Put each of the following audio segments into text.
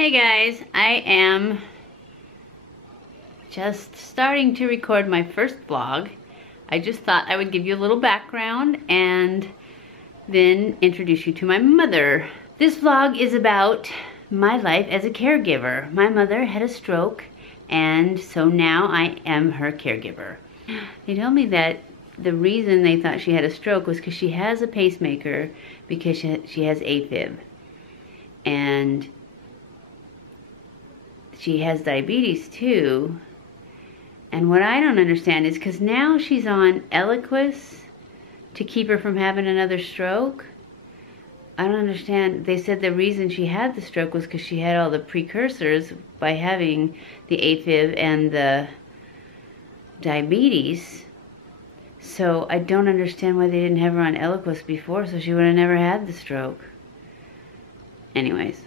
Hey guys, I am just starting to record my first vlog. I just thought I would give you a little background and then introduce you to my mother. This vlog is about my life as a caregiver. My mother had a stroke, and so now I am her caregiver. They told me that the reason they thought she had a stroke was because she has a pacemaker because she has AFib. And she has diabetes too. And what I don't understand is because now she's on Eliquis to keep her from having another stroke. I don't understand. They said the reason she had the stroke was because she had all the precursors by having the AFib and the diabetes. So I don't understand why they didn't have her on Eliquis before, so she would have never had the stroke. Anyways.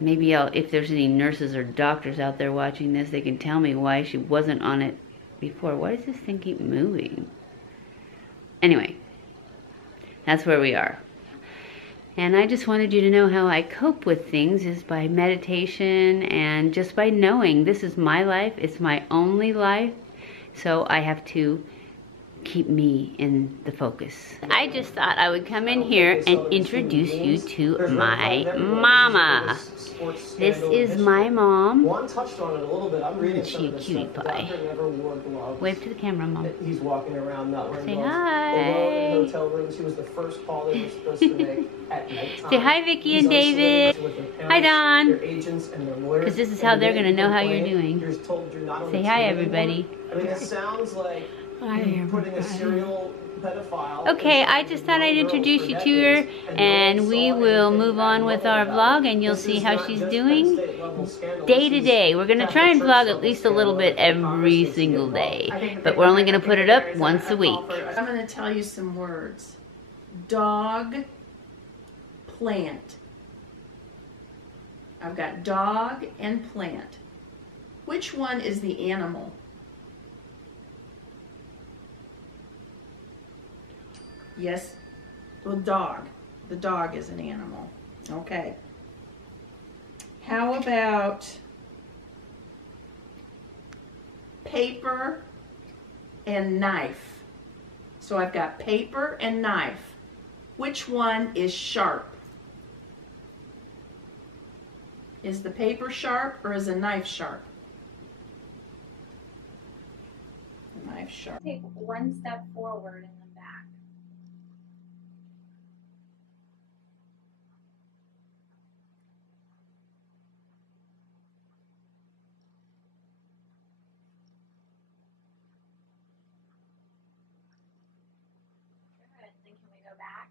Maybe if there's any nurses or doctors out there watching this, they can tell me why she wasn't on it before. Why does this thing keep moving? Anyway, that's where we are. And I just wanted you to know how I cope with things is by meditation and just by knowing this is my life. It's my only life. So I have to keep me in the focus. I just thought I would come in here and introduce you to my mama. This is my mom. Isn't she a cutie pie? Wave to the camera, Mom. He's walking around not wearing Say gloves. hi. Alone in hotel rooms. He was the first call they were supposed to make at nighttime. Say hi, Vicky and David. Hi, Don. Because this is how they're going to know how you're doing. Say hi, everybody. I mean, it sounds like putting a serial pedophile. Okay, I just thought I'd introduce you to her, and we will move on with our vlog, and you'll see how she's doing day to day. We're going to try and vlog at least a little bit every single day, but we're only going to put it up once a week. I'm going to tell you some words. Dog, plant. I've got dog and plant. Which one is the animal? Yes, well, dog. The dog is an animal. Okay. How about paper and knife? So I've got paper and knife. Which one is sharp? Is the paper sharp or is the knife sharp? The knife sharp. Take one step forward and then back. Good. Then can we go back?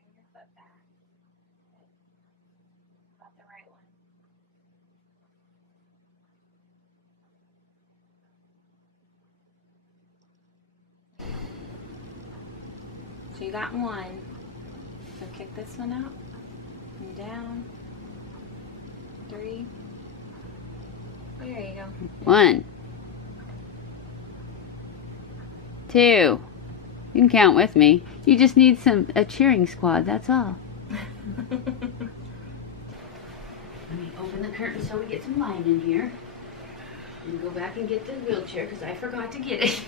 Bring your foot back. Good. About the right one. So you got one. So kick this one up and down. 3. There you go. 1, 2. You can count with me. You just need a cheering squad, that's all. Let me open the curtain so we get some light in here. And go back and get the wheelchair because I forgot to get it.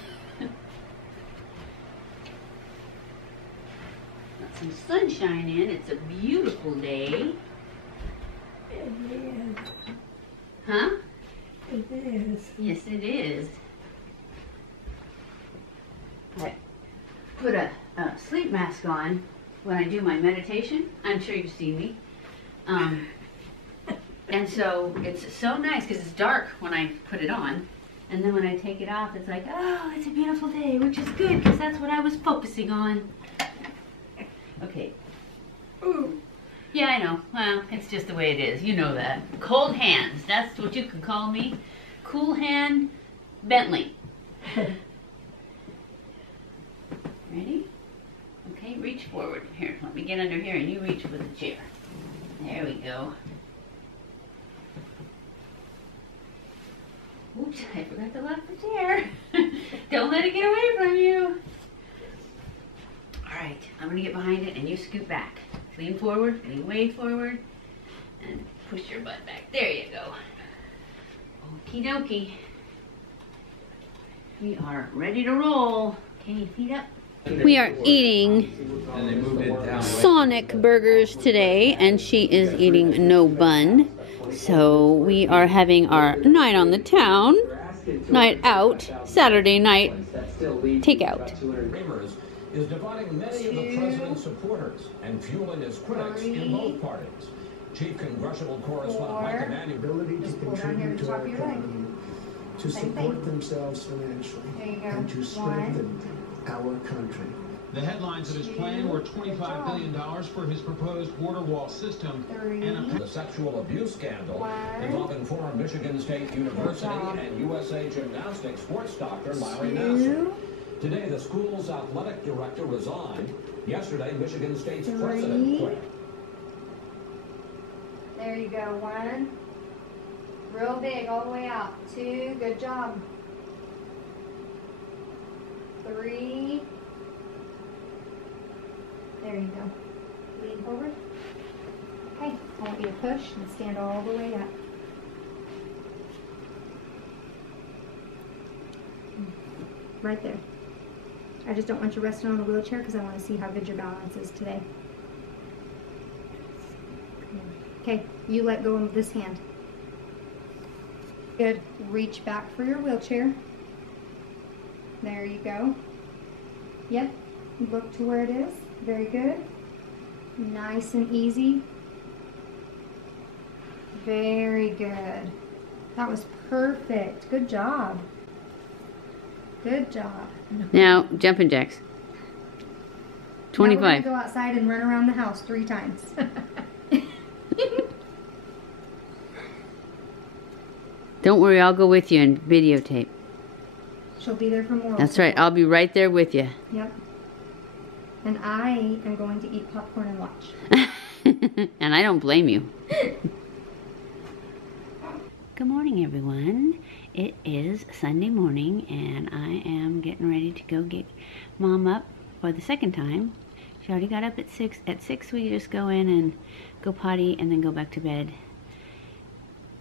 Got some sunshine in. It's a beautiful day. It is. Huh? It is. Yes, it is. I put a sleep mask on when I do my meditation. I'm sure you've seen me. And so it's so nice because it's dark when I put it on. And then when I take it off, it's like, oh, it's a beautiful day, which is good because that's what I was focusing on. Okay. Ooh. Yeah, I know. Well, it's just the way it is. You know that. Cold hands. That's what you can call me. Cool hand Bentley. Ready? Okay, reach forward. Here, let me get under here and you reach with the chair. There we go. Oops, I forgot to lock the chair. Don't let it get away from you. All right, I'm gonna get behind it and you scoot back. Lean forward, lean way forward, and push your butt back. There you go. Okie dokie. We are ready to roll. Okay, feet up. We are eating Sonic burgers today, and she is eating no bun. So we are having our night on the town, night out, Saturday night takeout. Is dividing many of the president's supporters and fueling his critics in both parties. Chief Congressional Correspondent Mike Emanuel. Ability to contribute to our economy, to support themselves financially, and to strengthen our country. The headlines of his plan were $25 billion for his proposed border wall system and the sexual abuse scandal involving former Michigan State University and USA Gymnastics sports doctor Larry Nassar. Today, the school's athletic director resigned. Yesterday, Michigan State's president quit. There you go. 1. Real big all the way out. 2. Good job. 3. There you go. Lean forward. Okay. I want you to push and stand all the way up. Right there. I just don't want you resting on the wheelchair because I want to see how good your balance is today. Okay, you let go of this hand. Good. Reach back for your wheelchair. There you go. Yep. Look to where it is. Very good. Nice and easy. Very good. That was perfect. Good job. Good job. Now, jumping jacks. 25. Now we're gonna go outside and run around the house 3 times. Don't worry, I'll go with you and videotape. She'll be there for more. That's right, I'll be right there with you. Yep. And I am going to eat popcorn and watch. And I don't blame you. Good morning, everyone. It is Sunday morning, and I am getting ready to go get Mom up for the second time. She already got up at 6. At 6, we just go in and go potty and then go back to bed.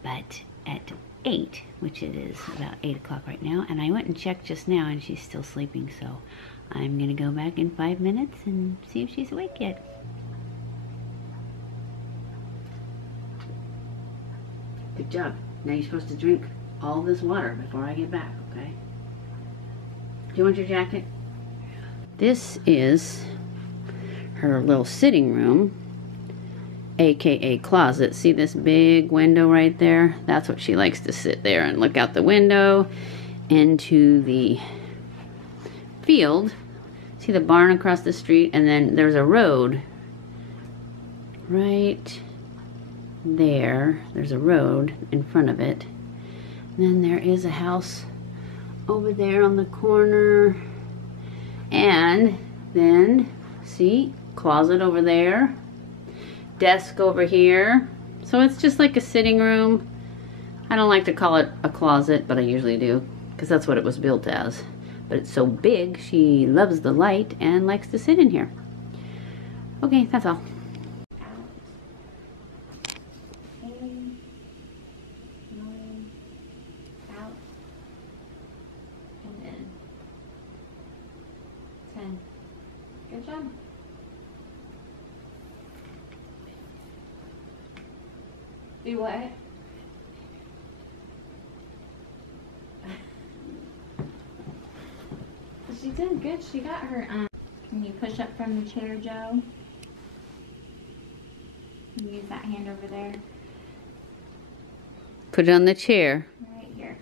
But at 8, which it is about 8 o'clock right now, and I went and checked just now, and she's still sleeping, so I'm going to go back in 5 minutes and see if she's awake yet. Good job. Now you're supposed to drink all this water before I get back, okay? Do you want your jacket? This is her little sitting room, aka closet. See this big window right there? That's what she likes to sit there and look out the window into the field. See the barn across the street, and then there's a road right there. There's a road in front of it. And then there is a house over there on the corner. And then, see, closet over there. Desk over here. So it's just like a sitting room. I don't like to call it a closet, but I usually do, because that's what it was built as. But it's so big, she loves the light and likes to sit in here. Okay, that's all. Good job. Do what? She did good. She got her. Can you push up from the chair, Joe? Use that hand over there. Put it on the chair. Right here.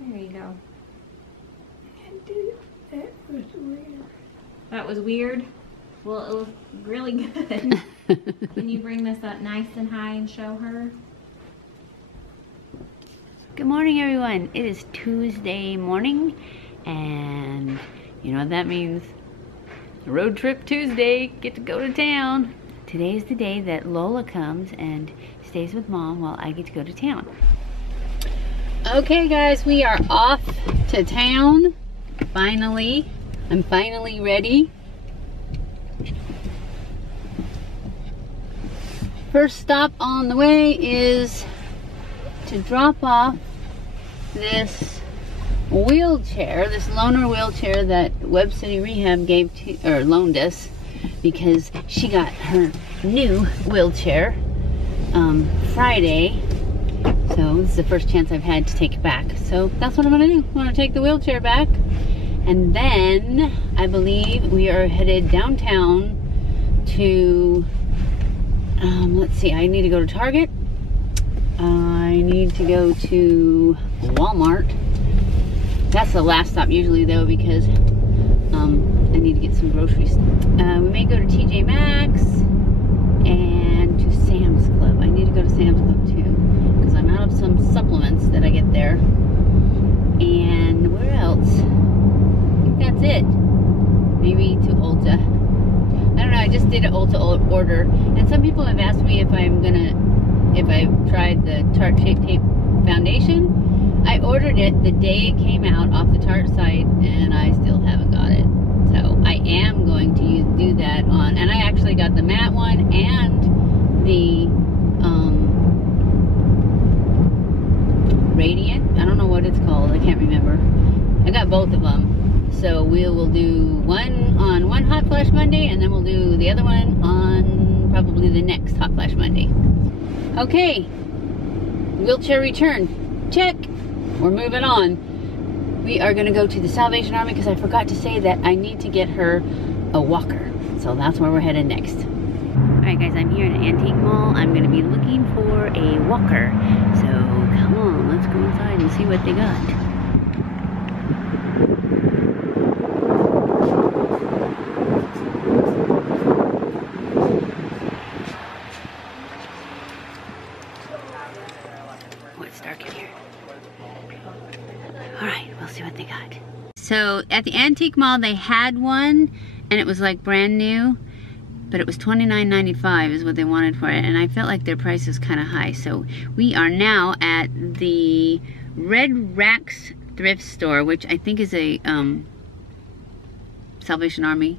There you go. That was weird. That was weird? Well, it was really good. Can you bring this up nice and high and show her? Good morning, everyone. It is Tuesday morning, and you know what that means. Road trip Tuesday. Get to go to town. Today is the day that Lola comes and stays with Mom while I get to go to town. Okay, guys, we are off to town. Finally. I'm finally ready. First stop on the way is to drop off this wheelchair, this loaner wheelchair that Web City Rehab gave to, or loaned us, because she got her new wheelchair Friday. So this is the first chance I've had to take it back. So that's what I'm gonna do. I'm gonna take the wheelchair back, and then I believe we are headed downtown to, let's see, I need to go to Target. I need to go to Walmart. That's the last stop usually though, because I need to get some groceries. We may go to TJ Maxx and to Sam's Club. I need to go to Sam's Club too, because I'm out of some supplements that I get there. And where else? I think that's it. Maybe to Ulta. I don't know, I just did an Ulta order. And some people have asked me if I've tried the Tarte Shape Tape foundation. I ordered it the day it came out off the Tarte site, and I still haven't got it. So I am going to do that on, and I actually got the matte one and the Radiant. I don't know what it's called. I can't remember. I got both of them. So we will do one on one Hot Flash Monday, and then we'll do the other one on probably the next Hot Flash Monday. Okay, wheelchair return, check. We're moving on. We are gonna go to the Salvation Army because I forgot to say that I need to get her a walker. So that's where we're headed next. All right guys, I'm here in an antique mall. I'm gonna be looking for a walker. So come on, let's go inside and see what they got. So at the antique mall they had one, and it was like brand new, but it was $29.95 is what they wanted for it, and I felt like their price was kind of high. So we are now at the Red Racks thrift store, which I think is a Salvation Army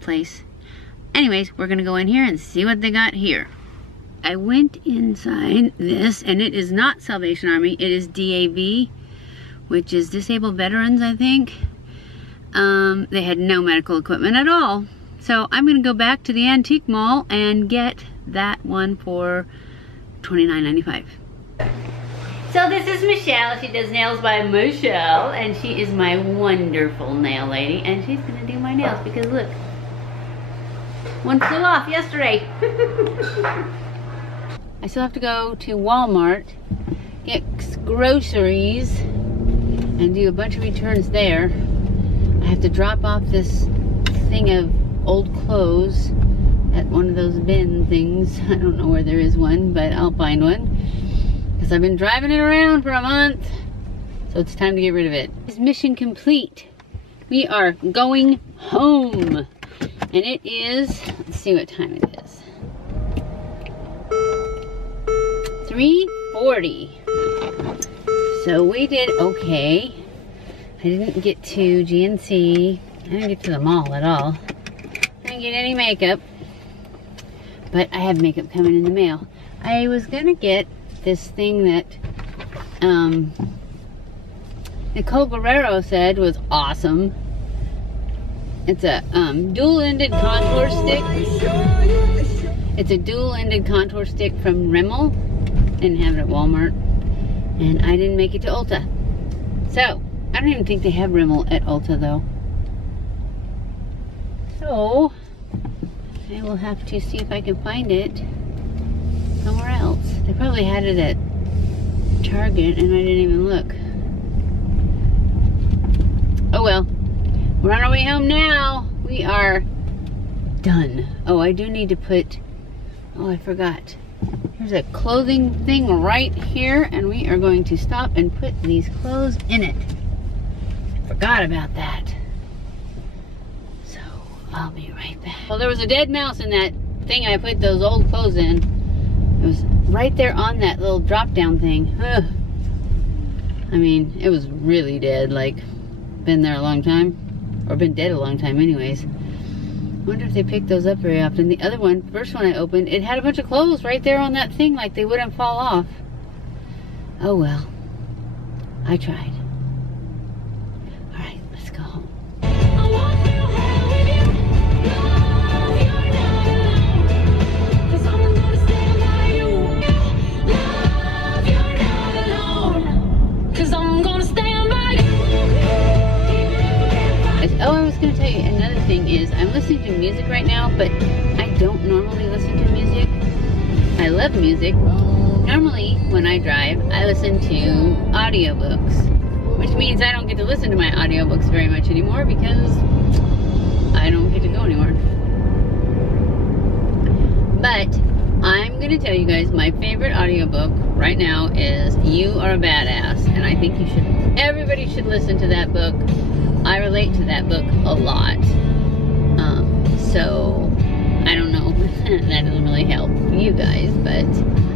place. Anyways, we're gonna go in here and see what they got here. I went inside this, and it is not Salvation Army, it is DAV, which is Disabled Veterans, I think. They had no medical equipment at all. So I'm gonna go back to the antique mall and get that one for $29.95. So this is Michelle. She does nails by Michelle, and she is my wonderful nail lady, and she's gonna do my nails because look, one flew off yesterday. I still have to go to Walmart, get groceries, and do a bunch of returns there. I have to drop off this thing of old clothes at one of those bin things. I don't know where there is one, but I'll find one, because I've been driving it around for a month, so it's time to get rid of it. It's mission complete. We are going home, and it is, let's see what time it is. 3:40. So we did okay. I didn't get to GNC. I didn't get to the mall at all. I didn't get any makeup. But I have makeup coming in the mail. I was gonna get this thing that Nicole Guerrero said was awesome. It's a dual-ended contour stick. It's a dual-ended contour stick from Rimmel. Didn't have it at Walmart. And I didn't make it to Ulta. So, I don't even think they have Rimmel at Ulta though. So, I will have to see if I can find it somewhere else. They probably had it at Target and I didn't even look. Oh well, we're on our way home now. We are done. Oh, I do need to put, oh I forgot. There's a clothing thing right here, and we are going to stop and put these clothes in it. Forgot about that. So, I'll be right back. Well, there was a dead mouse in that thing I put those old clothes in. It was right there on that little drop down thing. Ugh. I mean, it was really dead, like, been there a long time, or been dead a long time anyways. I wonder if they pick those up very often. The other one, first one I opened, it had a bunch of clothes right there on that thing, like they wouldn't fall off. Oh well, I tried. All right, let's go home. Oh, I was going to tell you another thing is I'm listening to music right now, but I don't normally listen to music. I love music. Normally, when I drive, I listen to audiobooks, which means I don't get to listen to my audiobooks very much anymore because I don't get to go anywhere. But I'm going to tell you guys my favorite audiobook right now is You Are a Badass, and I think everybody should listen to that book. I relate to that book a lot. So, I don't know, that doesn't really help you guys, but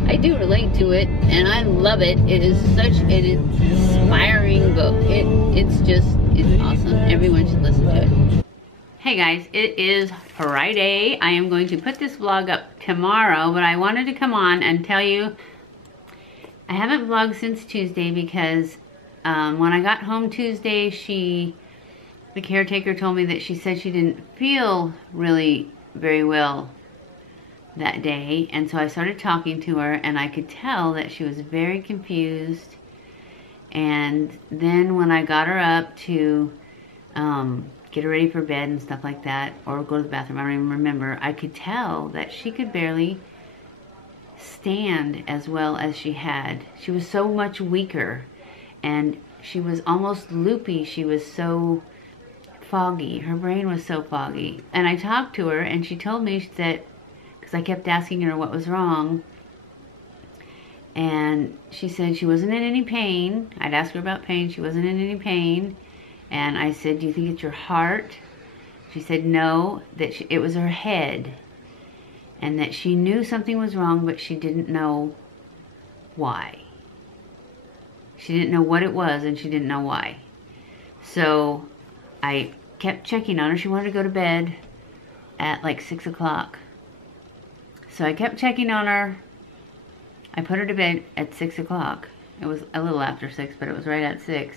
I do relate to it, and I love it. It is such an inspiring book. It's awesome. Everyone should listen to it. Hey guys, it is Friday. I am going to put this vlog up tomorrow, but I wanted to come on and tell you I haven't vlogged since Tuesday because when I got home Tuesday, the caretaker told me that she said she didn't feel really very well that day, and so I started talking to her, and I could tell that she was very confused. And then when I got her up to get her ready for bed and stuff like that, or go to the bathroom, I don't even remember, I could tell that she could barely stand as well as she had. She was so much weaker, and she was almost loopy. She was so foggy. Her brain was so foggy. And I talked to her, and she told me that, because I kept asking her what was wrong, and she said she wasn't in any pain. I'd ask her about pain. She wasn't in any pain. And I said, do you think it's your heart? She said no, that it was her head, and that she knew something was wrong, but she didn't know why. She didn't know what it was, and she didn't know why. So I kept checking on her. She wanted to go to bed at like 6 o'clock. So I kept checking on her. I put her to bed at 6 o'clock. It was a little after 6, but it was right at 6.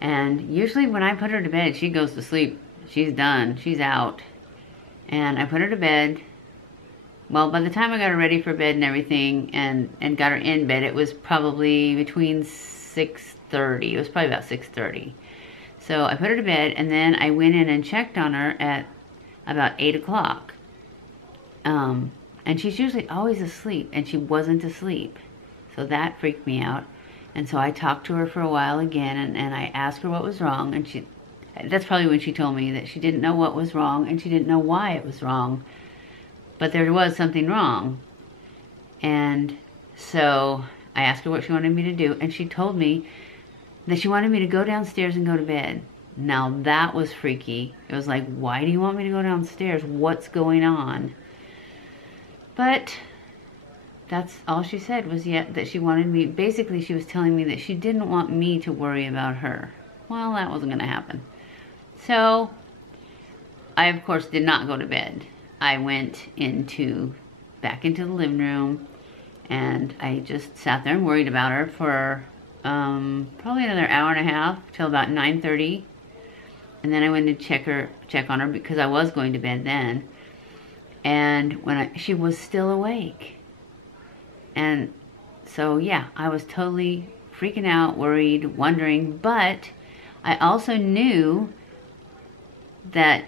And usually when I put her to bed, she goes to sleep. She's done. She's out. And I put her to bed. Well, by the time I got her ready for bed and everything and got her in bed, it was probably between 6:30. It was probably about 6:30. So I put her to bed, and then I went in and checked on her at about 8 o'clock. And she's usually always asleep, and she wasn't asleep. So that freaked me out. And so I talked to her for a while again, and I asked her what was wrong, and that's probably when she told me that she didn't know what was wrong, and she didn't know why it was wrong. But there was something wrong. And so I asked her what she wanted me to do, and she told me that she wanted me to go downstairs and go to bed. Now that was freaky. It was like, why do you want me to go downstairs? What's going on? But that's all she said was that she wanted me, basically she was telling me that she didn't want me to worry about her. Well, that wasn't going to happen. So I, of course, did not go to bed. I went back into the living room, and I just sat there and worried about her for probably another hour and a half till about 9:30. And then I went to check on her because I was going to bed then. And she was still awake. And so, yeah, I was totally freaking out, worried, wondering, but I also knew that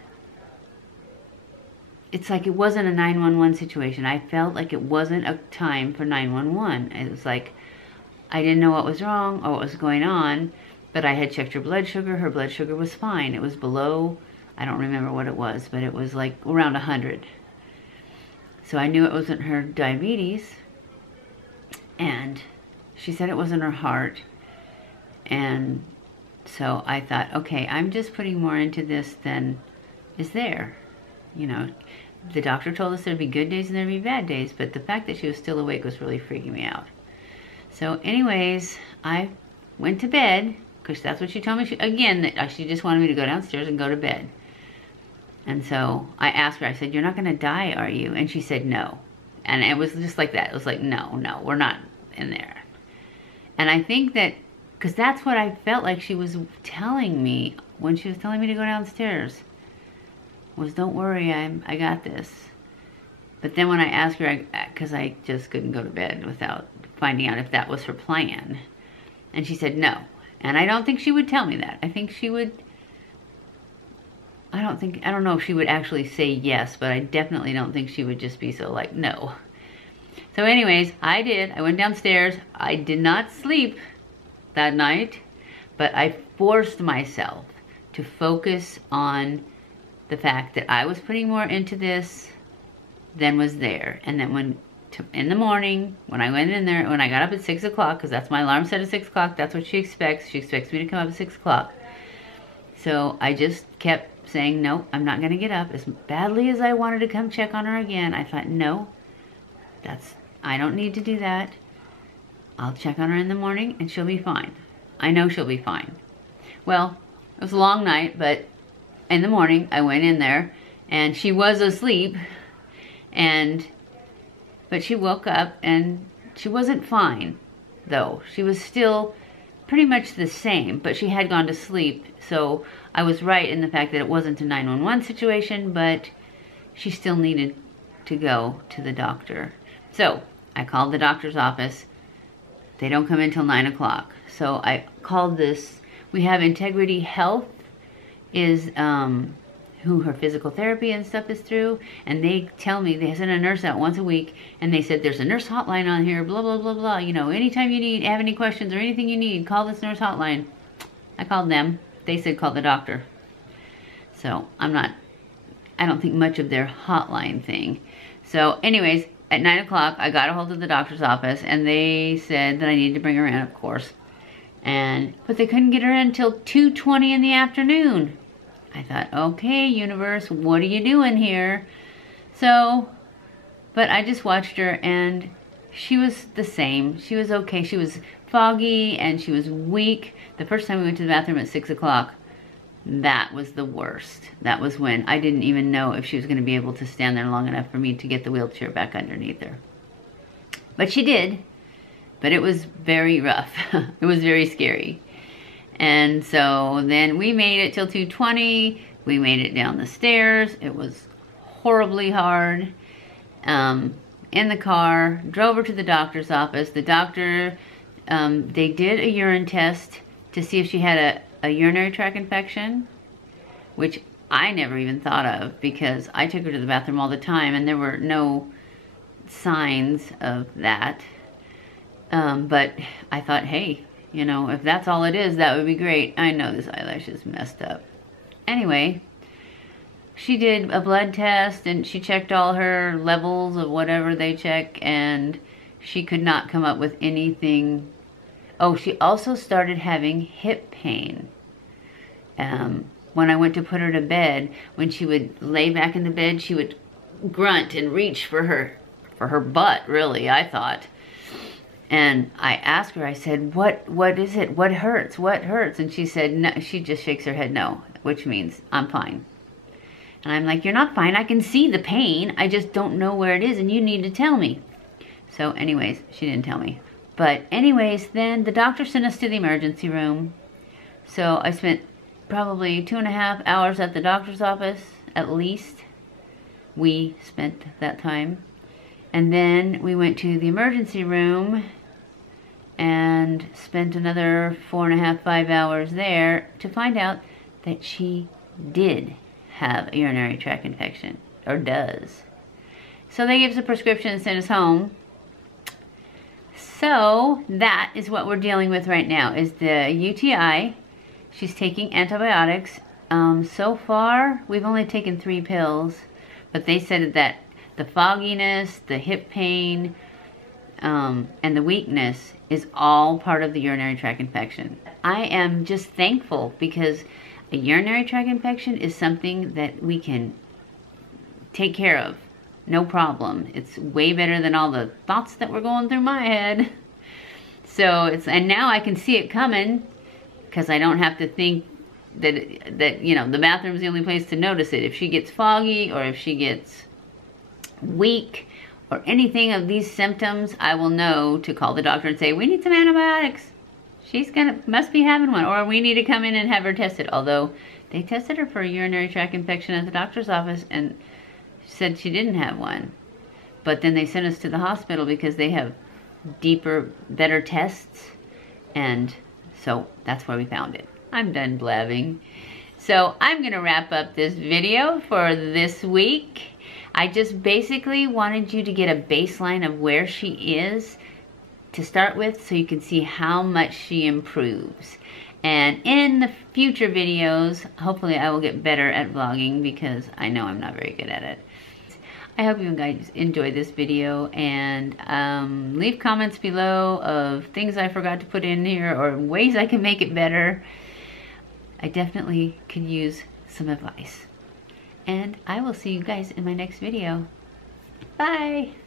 it's like it wasn't a 911 situation. I felt like it wasn't a time for 911. It was like I didn't know what was wrong or what was going on, but I had checked her blood sugar. Her blood sugar was fine. It was below, I don't remember what it was, but it was like around 100. So I knew it wasn't her diabetes. And she said it wasn't her heart. And so I thought, okay, I'm just putting more into this than is there. You know, the doctor told us there'd be good days and there'd be bad days, but the fact that she was still awake was really freaking me out. So anyways, I went to bed, because that's what she told me. That she just wanted me to go downstairs and go to bed. And so I asked her, I said, "You're not going to die, are you?" And she said, "No." And it was just like that. It was like, no, we're not in there. And I think that, because that's what I felt like she was telling me when she was telling me to go downstairs, was, "Don't worry, I got this." But then when I asked her, because I just couldn't go to bed without finding out if that was her plan. And she said no. And I don't think she would tell me that. I think she would, I don't know if she would actually say yes, but I definitely don't think she would just be so like, no. So anyways, I did. I went downstairs. I did not sleep that night, but I forced myself to focus on the fact that I was putting more into this than was there. And then in the morning, when I went in there, when I got up at 6 o'clock, because that's my alarm set at 6 o'clock, that's what she expects. She expects me to come up at 6 o'clock. So I just kept saying, no, I'm not going to get up. As badly as I wanted to come check on her again, I thought, no, I don't need to do that. I'll check on her in the morning and she'll be fine. I know she'll be fine. Well, it was a long night, but in the morning I went in there and she was asleep, but she woke up and she wasn't fine though. She was still pretty much the same, but she had gone to sleep. So I was right in the fact that it wasn't a 911 situation, but she still needed to go to the doctor. So I called the doctor's office. They don't come in till 9 o'clock. So I called this, we have Integrity Health is who her physical therapy and stuff is through, and they tell me, they send a nurse out once a week, and they said, there's a nurse hotline on here, blah, blah, blah, blah. You know, anytime you have any questions or anything you need, call this nurse hotline. I called them. They said, call the doctor. So I don't think much of their hotline thing. So anyways, at 9 o'clock, I got a hold of the doctor's office, and they said that I needed to bring her in, of course. But they couldn't get her in until 2:20 in the afternoon. I thought, okay, universe, what are you doing here? So, but I just watched her, and she was the same. She was okay. She was foggy, and she was weak. The first time we went to the bathroom at 6 o'clock, that was the worst. That was when I didn't even know if she was going to be able to stand there long enough for me to get the wheelchair back underneath her. But she did. But it was very rough. It was very scary. And so then we made it till 2:20. We made it down the stairs. It was horribly hard. In the car, drove her to the doctor's office. The doctor, they did a urine test to see if she had a urinary tract infection, which I never even thought of because I took her to the bathroom all the time and there were no signs of that. But I thought, hey, you know, if that's all it is, that would be great. I know this eyelash is messed up. Anyway, she did a blood test and she checked all her levels of whatever they check, and she could not come up with anything. Oh, she also started having hip pain. When I went to put her to bed, when she would lay back in the bed, she would grunt and reach for her butt, really, I thought. And I asked her, I said, what is it? What hurts? What hurts? And she said, no. She just shakes her head no, which means I'm fine. And I'm like, you're not fine. I can see the pain. I just don't know where it is, and you need to tell me. So anyways, she didn't tell me. But anyways, then the doctor sent us to the emergency room. So I spent probably 2.5 hours at the doctor's office, at least. We spent that time. And then we went to the emergency room and spent another 4.5, 5 hours there to find out that she did have a urinary tract infection, or does. So they gave us a prescription and sent us home. So that is what we're dealing with right now, is the UTI. She's taking antibiotics. So far, we've only taken 3 pills, but they said that the fogginess, the hip pain, and the weakness is all part of the urinary tract infection. I am just thankful because a urinary tract infection is something that we can take care of. No problem. It's way better than all the thoughts that were going through my head. So and now I can see it coming because I don't have to think that you know, the bathroom's the only place to notice it. If she gets foggy or if she gets weak or anything of these symptoms, I will know to call the doctor and say, we need some antibiotics. Must be having one, or we need to come in and have her tested. Although they tested her for a urinary tract infection at the doctor's office and said she didn't have one. But then they sent us to the hospital because they have deeper, better tests. And so that's where we found it. I'm done blabbing. So I'm going to wrap up this video for this week. I just basically wanted you to get a baseline of where she is to start with so you can see how much she improves. And in the future videos, hopefully I will get better at vlogging because I know I'm not very good at it. I hope you guys enjoyed this video, and leave comments below of things I forgot to put in here or ways I can make it better. I definitely could use some advice. And I will see you guys in my next video. Bye!